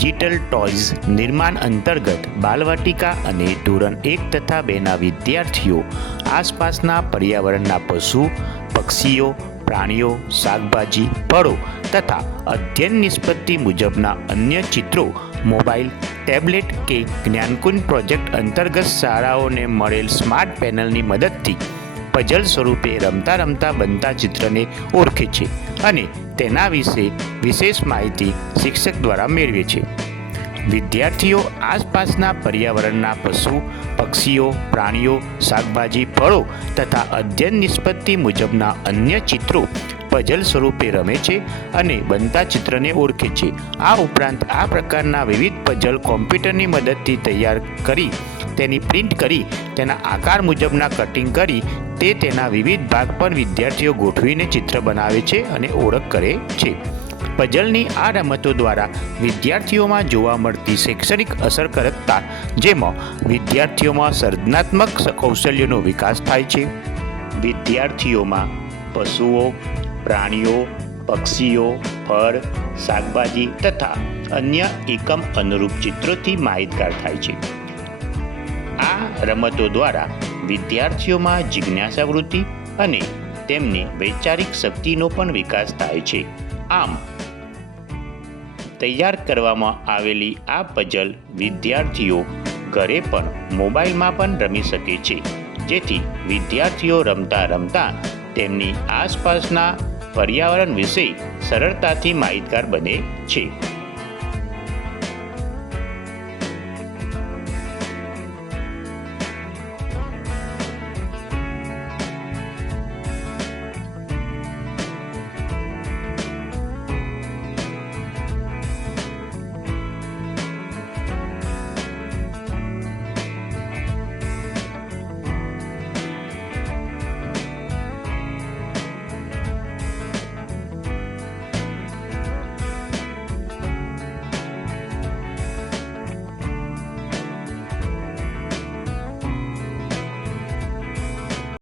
Digital toys નિર્માણ અંતર્ગત બાલવાટિકા અને ધોરણ 1 તથા 2ના વિદ્યાર્થીઓ આસપાસના પર્યાવરણના પશુ પક્ષીઓ પ્રાણીઓ શાકભાજી ફળો તથા અધ્યયન નિષ્પત્તિ મુજબના અન્ય ચિત્રો મોબાઈલ ટેબ્લેટ કે જ્ઞાનકુંજ પ્રોજેક્ટ અંતર્ગત શાળાઓને મળેલ સ્માર્ટ પેનલની મદદથી પઝલ સ્વરૂપે રમતા રમતા બનતા ચિત્રને ઓળખે છે અને તેના વિશે વિશેષ માહિતી શિક્ષક દ્વારા મેળવે છે. વિદ્યાર્થીઓ આસપાસના પર્યાવરણના પશુ પક્ષીઓ પ્રાણીઓ શાકભાજી ફળો તથા અધ્યયન નિષ્પત્તિ મુજબના અન્ય ચિત્રો પઝલ સ્વરૂપે રમે છે અને બનતા ચિત્રને ઓળખે છે. આ ઉપરાંત આ પ્રકારના વિવિધ પઝલ કોમ્પ્યુટરની મદદથી તૈયાર કરી તેની પ્રિન્ટ કરી તેના આકાર મુજબના કટિંગ કરી તેના વિવિધ ભાગ પર વિદ્યાર્થીઓ ગોઠવીને ચિત્ર બનાવે છે અને ઓળખ કરે છે. પઝલની આ રમતો દ્વારા વિદ્યાર્થીઓમાં જોવા મળતી શૈક્ષણિક અસરકારકતા, જેમાં વિદ્યાર્થીઓમાં સર્જનાત્મક કૌશલ્યોનો વિકાસ થાય છે. વિદ્યાર્થીઓમાં પશુઓ પ્રાણીઓ પક્ષીઓ ફળ શાકભાજી તથા અન્ય એકમ અનુરૂપ ચિત્રોથી માહિતગાર થાય છે. આ રમતો દ્વારા વિદ્યાર્થીઓમાં જિજ્ઞાસા વૃત્તિ અને તેમની વૈચારિક શક્તિનો પણ વિકાસ થાય છે. આમ તૈયાર કરવામાં આવેલી આ પઝલ વિદ્યાર્થીઓ ઘરે પણ મોબાઈલમાં પણ રમી શકે છે, જેથી વિદ્યાર્થીઓ રમતા રમતા તેમની આસપાસના પર્યાવરણ વિશે સરળતાથી માહિતગાર બને છે.